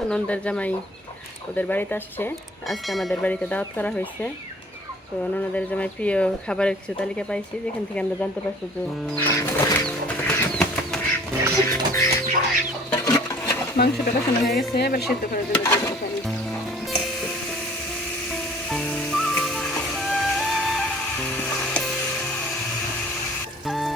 তো নন্দের জামাই ওদের বাড়িতে আসছে। আজকে আমাদের বাড়িতে দাওয়াত করা হয়েছে। তো ননদের জামাই প্রিয় খাবারের কিছু তালিকা পাইছি, যেখান থেকে আমরা জানতে পারছি যে মাংসটা কষানো হয়ে গেছে, এবার সেদ্ধ করার জন্য।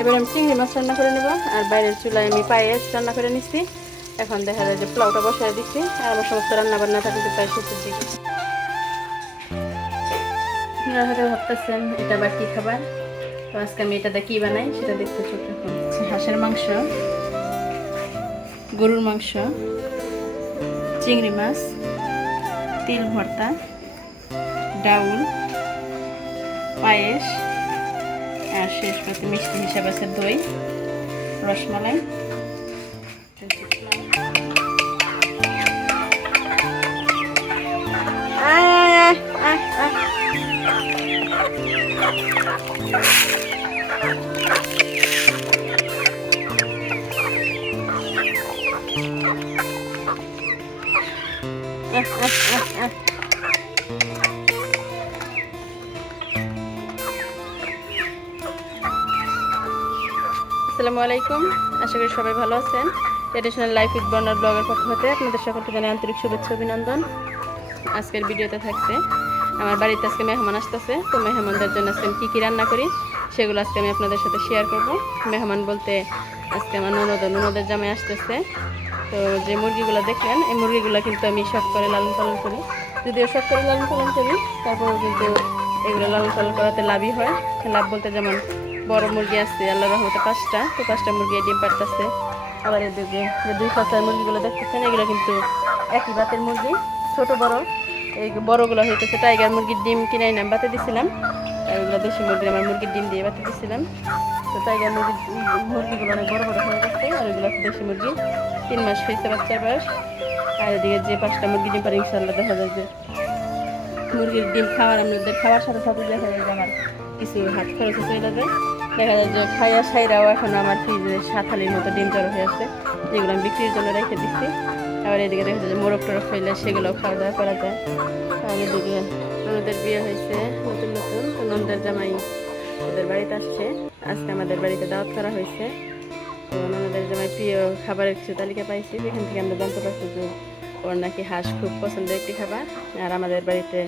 এবার আমি চিংড়ি মাছ রান্না করে নেব, আর বাইরের চুলায় আমি পায়েস রান্না করে নিচ্ছি। এখন দেখা যায় যে পোলাওটা বসায় দিচ্ছি, আর আমার সমস্ত রান্না বান্না প্রায় শেষের দিকে। আপনারা হয়তো ভাবতেছেন, এটা আবার কি খাবার? তো আজকে আমি এটাতে কি বানাই, সেটা দেখতে চোখ হাঁসের মাংস, গরুর মাংস, চিংড়ি মাছ, তিল ভর্তা, ডাউল, পায়েস, আর শেষ পাতে মিষ্টি হিসাবে আছে দই, রসমালাই। আসসালামু আলাইকুম। আশা করি সবাই ভালো আছেন। ট্রেডিশনাল লাইফ উইথ বর্নার ব্লগের পক্ষ হতে আপনাদের সকলকে জানাই আন্তরিক শুভেচ্ছা অভিনন্দন। আজকের ভিডিওতে থাকছে, আমার বাড়িতে আজকে মেহমান আসতেছে। তো মেহমানদের জন্য আজকে আমি কী কী রান্না করি, সেগুলো আজকে আমি আপনাদের সাথে শেয়ার করব। মেহমান বলতে আজকে আমার ননদ ননদের জামাই আসতেছে। তো যে মুরগিগুলো দেখলেন, এই মুরগিগুলো কিন্তু আমি শখ করে লালন পালন করি। যদিও শখ করে লালন পালন করি, তারপরেও কিন্তু এগুলো লালন পালন করাতে লাভই হয়। লাভ বলতে যেমন বড় মুরগি আছে আল্লাহ রহমতে পাঁচটা, তো পাঁচটা মুরগি ডিম পাড়তেছে। আবার এদিকে যে দুই পাঁচটার মুরগিগুলো দেখতেছেন, এগুলো কিন্তু একই বাতের মুরগি, ছোট, বড়। এই বড়গুলো হইতেছে টাইগার মুরগির ডিম কিনে নাম বাতে দিছিলাম। আর এগুলো দেশি মুরগি আমার মুরগির ডিম দিয়ে বাতে দিছিলাম। তো টাইগার মুরগির, মুরগিগুলো অনেক বড় বড় হয়ে গেছে, আর এগুলো দেশি মুরগি। তিন মাস হয়েছে বাচ্চার বয়স। আর এদিকে যে পাঁচটা মুরগি ডিম পারে ইনশাল্লাহ দেখা যায় যে মুরগির ডিম খাওয়ার আমাদের খাওয়ার সাথে সাথে দেখা যায় আমার কিছু হাত খরচ চলে যাবে দেখা যায় যে খাইয়া সাইরাও এখন আমার ফ্রিজে সাত হালির মতো ডিম জড়ো হয়ে আছে, যেগুলো আমি বিক্রির জন্য রেখে দিচ্ছি। আবার এদিকে দেখা যায় যে মোরগ টোরগ হইলে সেগুলো খাওয়া দাওয়া করা যায়। আর এদিকে ননদের বিয়ে হয়েছে, নতুন নতুন। ননদের জামাই ওদের বাড়িতে আসছে। আজকে আমাদের বাড়িতে দাওয়াত করা হয়েছে। তো ননদের প্রিয় খাবারের কিছু তালিকা পাইছি যেখান থেকে আমরা জানতে পারছি যে ওর নাকি হাঁস খুব পছন্দের একটি খাবার। আর আমাদের বাড়িতে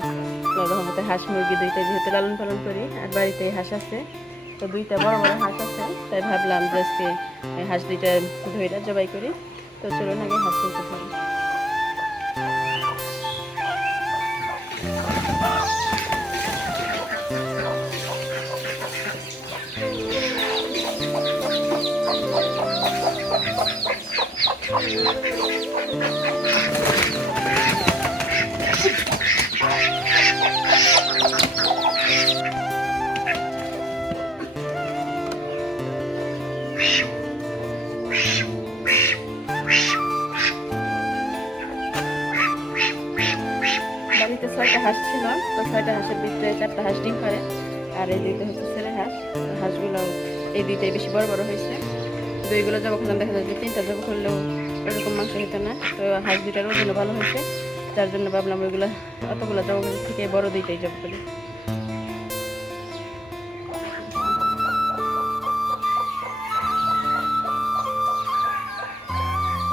রহমতে হাঁস মুরগি দুইটা যেহেতু লালন পালন করি, আর বাড়িতে হাঁস আছে, তো দুইটা বড় বড় হাঁস আছে। তাই ভাবলাম যে আজকে হাঁস দুইটা ধইরা জবাই করি। তো চলুন আগে হাঁস খেতে পারি বাড়িতে ছয়টা হাঁস ছিল, তো ছয়টা হাঁসের ভিতরে চারটা হাঁস ডিম পারে আর এই দুইটা হচ্ছে ছেলে হাঁস। হাঁসগুলো এই দুইটাই বেশি বড় বড় হয়েছে। দুইগুলো জবা করলাম দেখা যায় যে তিনটা জবা করলেও এরকম মাংস হতো না। তো হাঁস দুইটার ওজনও ভালো হয়েছে। যার জন্য ভাবলাম ওইগুলো অতগুলো জবা থেকে বড় দুইটাই জবা করি।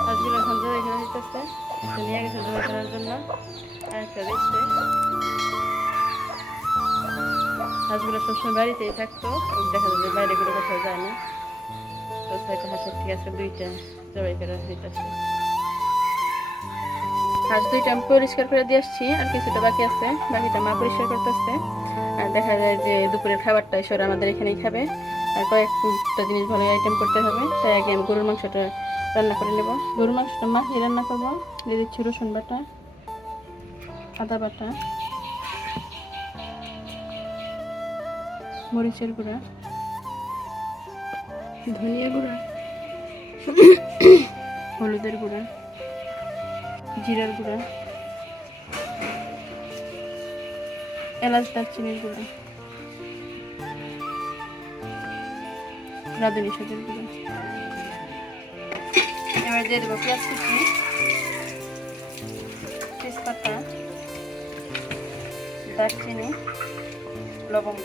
হাঁসগুলো এখন নিয়ে গেছে জন্য। আর একটা হাঁসগুলো সবসময় বাড়িতেই থাকতো। দেখা যাবে বাইরে করে কোথাও যায় না। তো ছয়টা হাঁসের ঠিক আছে, দুইটা জবাই করা হইতেছে হাঁস দুইটা আমি পরিষ্কার করে দিয়ে আসছি, আর কিছুটা বাকি আছে, বাকিটা মা পরিষ্কার করতেছে। আর দেখা যায় যে দুপুরের খাবারটা ঈশ্বর আমাদের এখানেই খাবে, আর কয়েকটা জিনিস ভালো আইটেম করতে হবে, তাই আগে আমি গরুর মাংসটা রান্না করে নেব। গরুর মাংসটা মাখিয়ে রান্না করব, দিয়ে দিচ্ছি রসুন বাটা, আদা বাটা, মরিচের গুঁড়া। ধনিয়া গুঁড়া, হলুদের গুঁড়া, জিরার গুঁড়া, এলাচ দারচিনির গুঁড়া, রাঁধুনি সাজের গুঁড়া। এবার দিয়ে দেবো পেঁয়াজ কুচি, তেজপাতা, দারচিনি, লবঙ্গ।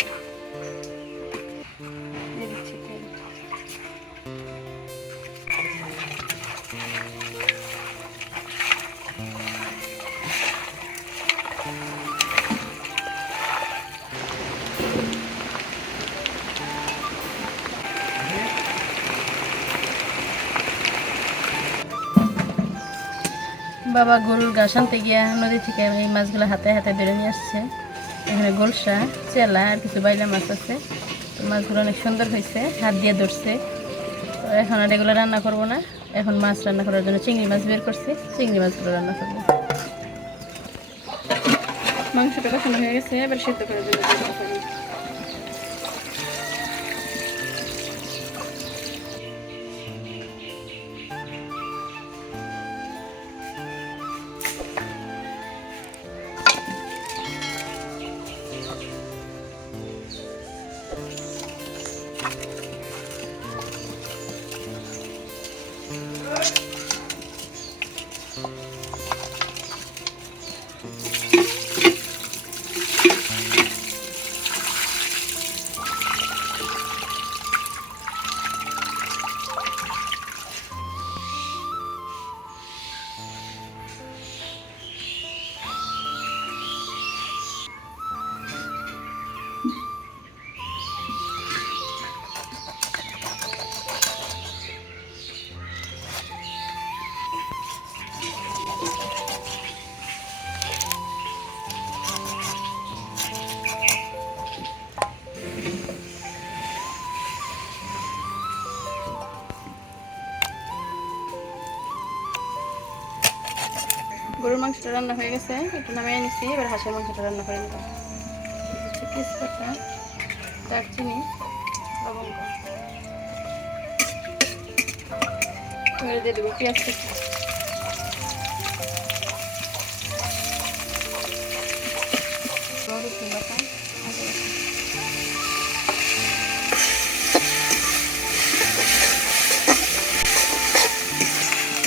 বাবা ঘাস আনতে গিয়া নদী থেকে এই মাছগুলো হাতে হাতে ধরে নিয়ে আসছে। এখানে গোলসা, চেলা আর কিছু বাইলা মাছ আছে। তো মাছগুলো অনেক সুন্দর হয়েছে, হাত দিয়ে ধরছে। তো এখন আর এগুলো রান্না করব না। এখন মাছ রান্না করার জন্য চিংড়ি মাছ বের করছি। চিংড়ি মাছগুলো রান্না করব। মাংসটা কষানো হয়ে গেছে, এবার সেদ্ধ করার জন্য গরুর মাংসটা রান্না হয়ে গেছে, একটু নামিয়ে নিচ্ছি এবার হাঁসের মাংসটা রান্না করে তেজপাতা দারচিনি, লবঙ্গ। এবারে দিয়ে দেবো পেঁয়াজ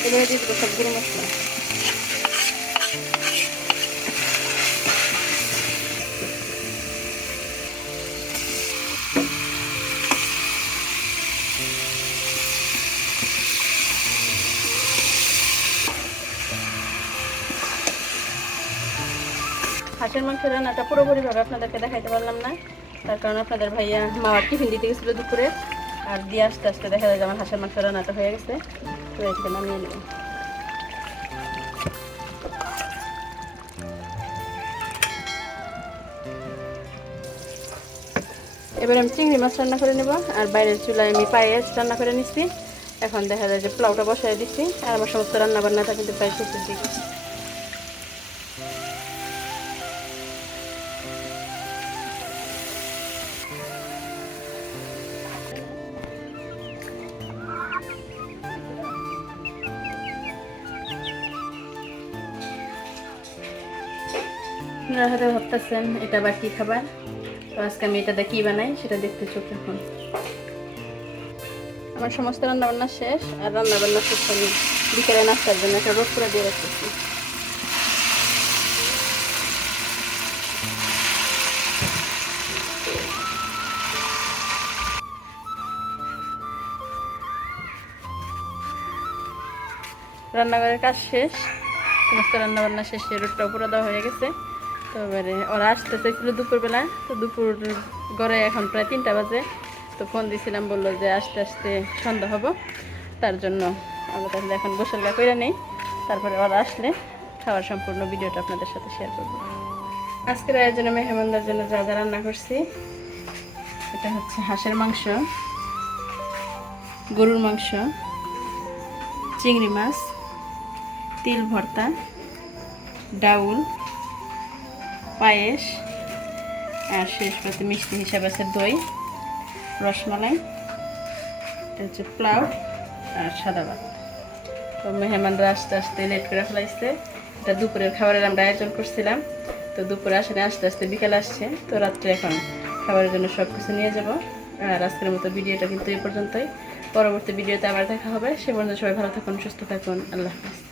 এবারে দিয়ে দেবো সবগুলো মশলা। হাঁসের মাংস রান্নাটা পুরোপুরিভাবে আপনাদেরকে দেখাইতে পারলাম না। তার কারণ আপনাদের ভাইয়া মামার টিফিন দিতে গেছিল দুপুরে। আর দিয়ে আস্তে আস্তে দেখা যায় যে আমার হাঁসের মাংস রান্নাটা হয়ে গেছে। তো এদিকে নামিয়ে নেব। এবার আমি চিংড়ি মাছ রান্না করে নেব। আর বাইরের চুলায় আমি পায়েস রান্না করে নিচ্ছি। এখন দেখা যায় যে পোলাওটা বসাই দিচ্ছি। আর আমার সমস্ত রান্না বান্নাটা কিন্তু প্রায় শেষের দিকে। আপনারা হয়তো ভাবতেছেন, এটা আবার কি খাবার? তো আজকে আমি এটা দিয়ে কি বানাই সেটা দেখতে চোখ এখন আমার সমস্ত রান্না বান্না শেষ আর রান্না বান্না শেষ আমি বিকেলে নাস্তার জন্য একটা রোদ করে দিয়ে রাখতেছি রান্নাঘরের কাজ শেষ। সমস্ত রান্না বান্না শেষে রোদটা উপরে দেওয়া হয়ে গেছে। তো এবারে ওরা আসতে চাইছিল দুপুরবেলা, তো দুপুর গড়ে এখন প্রায় তিনটা বাজে। তো ফোন দিয়েছিলাম বলল যে আস্তে আস্তে সন্ধ্যা হব। তার জন্য আমরা তাহলে এখন গোসল গা করে নেই। তারপরে ওরা আসলে খাওয়ার সম্পূর্ণ ভিডিওটা আপনাদের সাথে শেয়ার করব। আজকের আয়োজনে মেহমানদের জন্য যা যা রান্না করছি, এটা হচ্ছে হাঁসের মাংস, গরুর মাংস, চিংড়ি মাছ, তিল ভর্তা, ডাউল পায়েস, আর শেষ পাতে মিষ্টি হিসাবে আছে দই, রসমালাই, এটা হচ্ছে পোলাও আর সাদা ভাত। তো মেহমানরা আস্তে আস্তে লেট করে ফেলাইছে। এটা দুপুরের খাবারের আমরা আয়োজন করছিলাম। তো দুপুরে আসেনি, আস্তে আস্তে বিকেল আসছে। তো রাত্রে এখন খাবারের জন্য সব কিছু নিয়ে যাব। আর আজকের মতো ভিডিওটা কিন্তু এই পর্যন্তই। পরবর্তী ভিডিওতে আবার দেখা হবে। সে পর্যন্ত সবাই ভালো থাকুন, সুস্থ থাকুন। আল্লাহ হাফিজ।